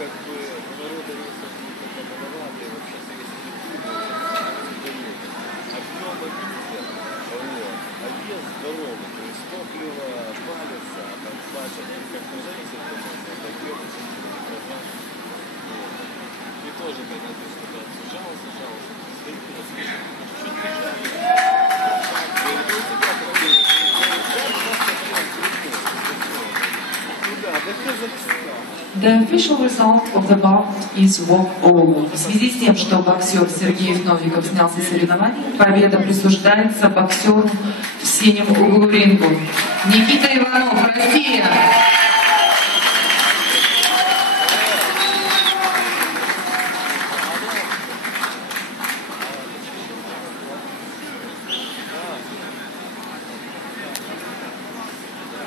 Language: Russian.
как бы у народа есть какая-то маловатая вообще объема пищи, вот, а вес здоровый, то есть топливо палится, а там значит, как-то зависит от объема, и тоже когда ты что-то сужался, стоит на свете, чуть-чуть The official result of the bout is walk-over. В связи с тем, что боксер Сергей Новиков снялся с соревнований, победа присуждается боксеру в синем углу рингу. Никита Иванов, Россия!